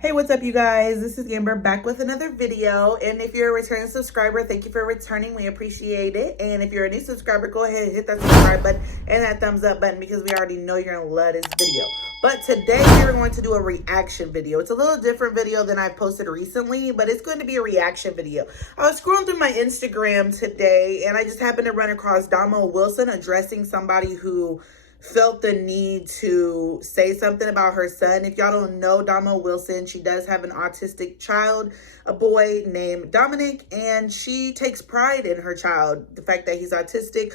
Hey, what's up, you guys? This is Amber back with another video. And if you're a returning subscriber, thank you for returning. We appreciate it. And if you're a new subscriber, go ahead and hit that subscribe button and that thumbs up button because we already know you're gonna love this video. But today we're going to do a reaction video. It's a little different video than I've posted recently, but it's going to be a reaction video. I was scrolling through my Instagram today and I just happened to run across Domo Wilson addressing somebody who felt the need to say something about her son. If y'all don't know Domo Wilson, she does have an autistic child, a boy named Dominic, and she takes pride in her child. The fact that he's autistic,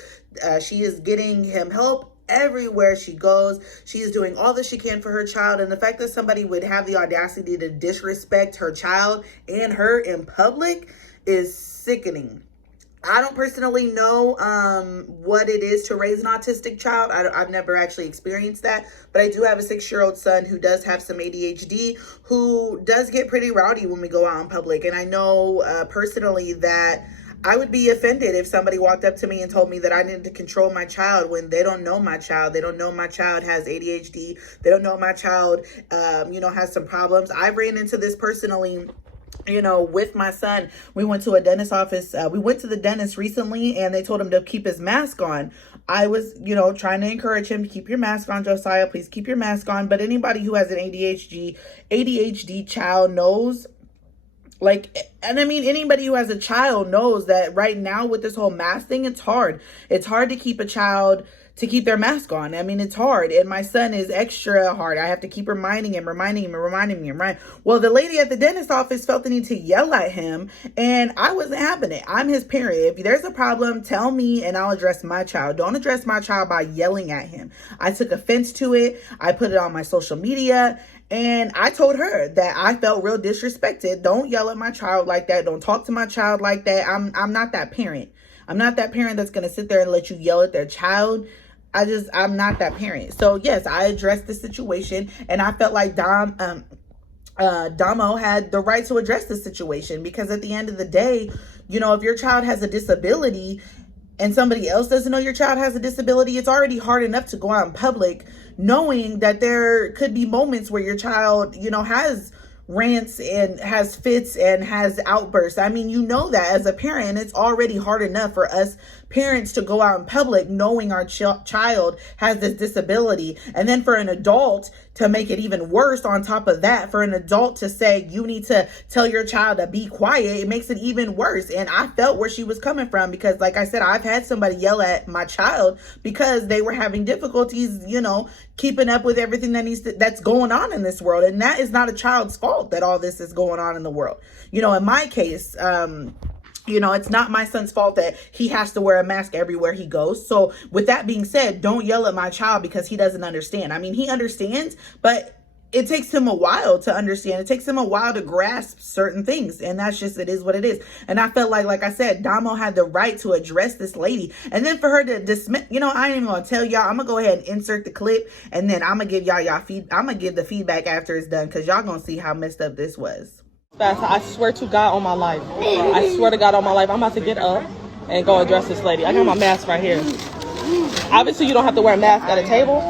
she is getting him help everywhere she goes. She is doing all that she can for her child, and the fact that somebody would have the audacity to disrespect her child and her in public is sickening. I don't personally know what it is to raise an autistic child. I've never actually experienced that, but I do have a 6-year-old son who does have some ADHD, who does get pretty rowdy when we go out in public. And I know personally that I would be offended if somebody walked up to me and told me that I needed to control my child when they don't know my child. They don't know my child has ADHD. They don't know my child, has some problems. I've ran into this personally, with my son. We went to a dentist office. We went to the dentist recently and they told him to keep his mask on. I was, trying to encourage him to keep your mask on, Josiah, please keep your mask on. But anybody who has an ADHD child knows, anybody who has a child knows that right now with this whole mask thing, it's hard. It's hard to keep a child to keep their mask on. It's hard. And my son is extra hard. I have to keep reminding him. Right? Well, the lady at the dentist office felt the need to yell at him and I wasn't having it. I'm his parent. If there's a problem, tell me and I'll address my child. Don't address my child by yelling at him. I took offense to it. I put it on my social media and I told her that I felt real disrespected. Don't yell at my child like that. Don't talk to my child like that. I'm not that parent. I'm not that parent that's going to sit there and let you yell at their child. I'm not that parent. So yes, I addressed the situation and I felt like Domo had the right to address the situation because at the end of the day, if your child has a disability and somebody else doesn't know your child has a disability, it's already hard enough to go out in public knowing that there could be moments where your child, has rants and has fits and has outbursts. That as a parent, it's already hard enough for us parents to go out in public knowing our child has this disability. And then for an adult to make it even worse on top of that, for an adult to say you need to tell your child to be quiet, it makes it even worse. And I felt where she was coming from because like I said, I've had somebody yell at my child because they were having difficulties, keeping up with everything that's going on in this world. And that is not a child's fault that all this is going on in the world. In my case, it's not my son's fault that he has to wear a mask everywhere he goes. So with that being said, don't yell at my child because he doesn't understand. He understands, but it takes him a while to understand. It takes him a while to grasp certain things. And that's just, it is what it is. And I felt like I said, Domo had the right to address this lady. And then for her to dismiss, I ain't even gonna tell y'all. I'm gonna go ahead and insert the clip and then I'm gonna give y'all I'm gonna give the feedback after it's done because y'all gonna see how messed up this was. I swear to God on my life. I swear to God on my life. I'm about to get up and go address this lady. I got my mask right here. Obviously, you don't have to wear a mask at a table.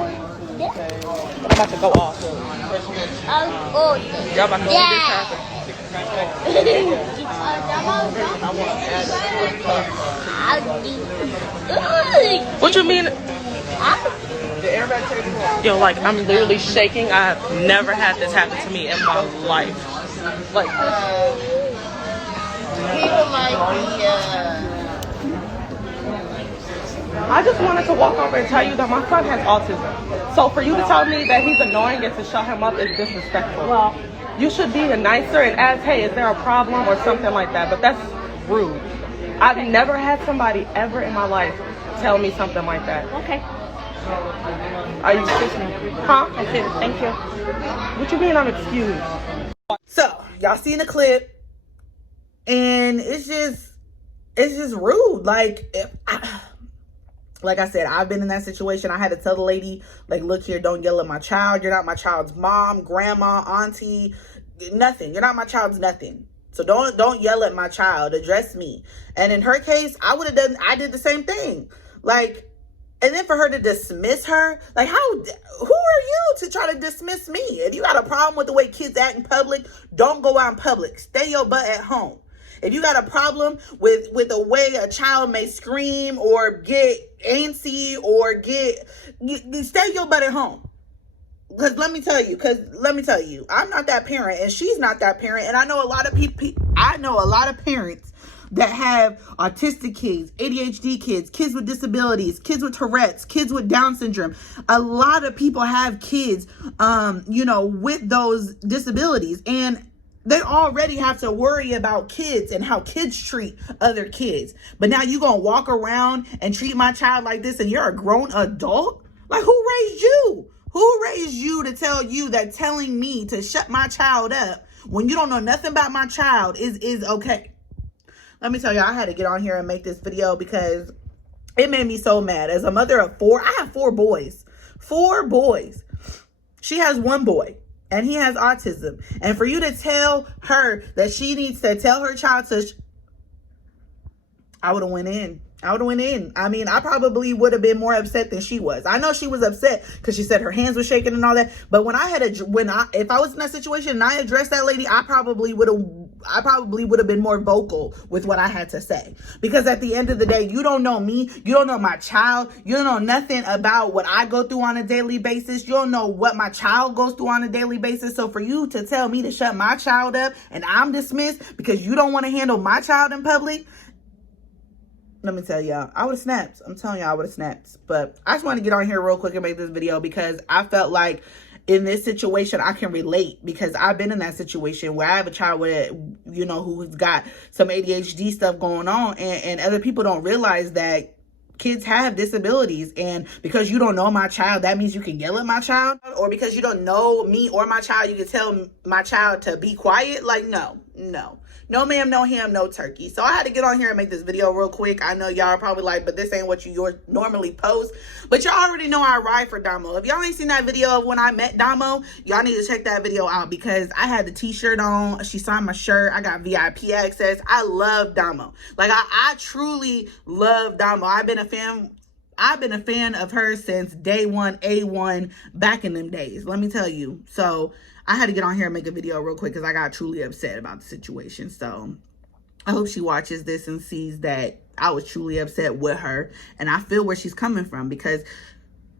But I'm about to go off. Y'all about to go get What you mean? Yo, I'm literally shaking. I've never had this happen to me in my life. I just wanted to walk over and tell you that my son has autism. So for you to tell me that he's annoying and to shut him up is disrespectful. Well, you should be nicer and ask, hey, is there a problem or something like that? But that's rude. I've never had somebody ever in my life tell me something like that. Okay. Are you excused me? Huh? I said thank you. What you mean I'm excused? So y'all seen the clip and it's just rude. Like I said, I've been in that situation. I had to tell the lady, look here, don't yell at my child. You're not my child's mom, grandma, auntie, nothing. You're not my child's nothing. So don't yell at my child. Address me. And in her case, I did the same thing. And then for her to dismiss her, like, who are you to try to dismiss me? If you got a problem with the way kids act in public, don't go out in public. Stay your butt at home. If you got a problem with the way a child may scream or get antsy or stay your butt at home. Because let me tell you, I'm not that parent and she's not that parent. And I know a lot of parents that have autistic kids, ADHD kids, kids with disabilities, kids with Tourette's, kids with Down syndrome. A lot of people have kids, with those disabilities, and they already have to worry about kids and how kids treat other kids. But now you gonna walk around and treat my child like this, and you're a grown adult? Like, who raised you? Who raised you to tell you that telling me to shut my child up when you don't know nothing about my child is okay? Let me tell you, I had to get on here and make this video because it made me so mad. As a mother of 4, I have 4 boys. 4 boys. She has 1 boy, and he has autism. And for you to tell her that she needs to tell her child to... I would have went in. I mean, I probably would have been more upset than she was. I know she was upset because she said her hands were shaking and all that. But if I was in that situation and I addressed that lady, I probably would have been more vocal with what I had to say. Because at the end of the day, you don't know me. You don't know my child. You don't know nothing about what I go through on a daily basis. You don't know what my child goes through on a daily basis. So for you to tell me to shut my child up and I'm dismissed because you don't want to handle my child in public, let me tell y'all, I would have snapped. I'm telling y'all, I would have snapped. But I just want to get on here real quick and make this video because I felt like in this situation, I can relate because I've been in that situation where I have a child with, who's got some ADHD stuff going on, and other people don't realize that kids have disabilities. And because you don't know my child, that means you can yell at my child. Or because you don't know me or my child, you can tell my child to be quiet. Like, no. No ma'am, no ham, no turkey. So I had to get on here and make this video real quick. I know y'all are probably like, but this ain't what you normally post. But y'all already know I ride for Domo. If y'all ain't seen that video of when I met Domo, y'all need to check that video out because I had the t-shirt on. She signed my shirt. I got VIP access. I love Domo. Like, I truly love Domo. I've been a fan of her since day one, A1, back in them days. Let me tell you. So I had to get on here and make a video real quick because I got truly upset about the situation. So I hope she watches this and sees that I was truly upset with her. And I feel where she's coming from because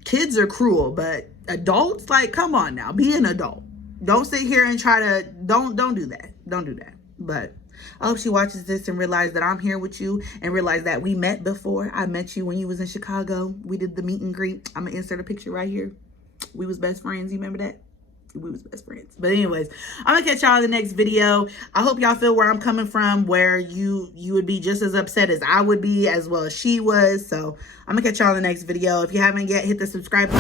kids are cruel, but adults, like, come on now, be an adult. Don't sit here and try to, don't do that. Don't do that. But I hope she watches this and realize that I'm here with you and realize that we met before. I met you when you was in Chicago. We did the meet and greet. I'm going to insert a picture right here. We was best friends. You remember that? We was best friends. But anyways, I'm gonna catch y'all in the next video. I hope y'all feel where I'm coming from, where you would be just as upset as I would be, as well as she was. So I'm gonna catch y'all in the next video. If you haven't yet, hit the subscribe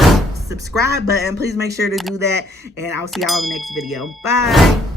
button. Please make sure to do that, and I'll see y'all in the next video. Bye.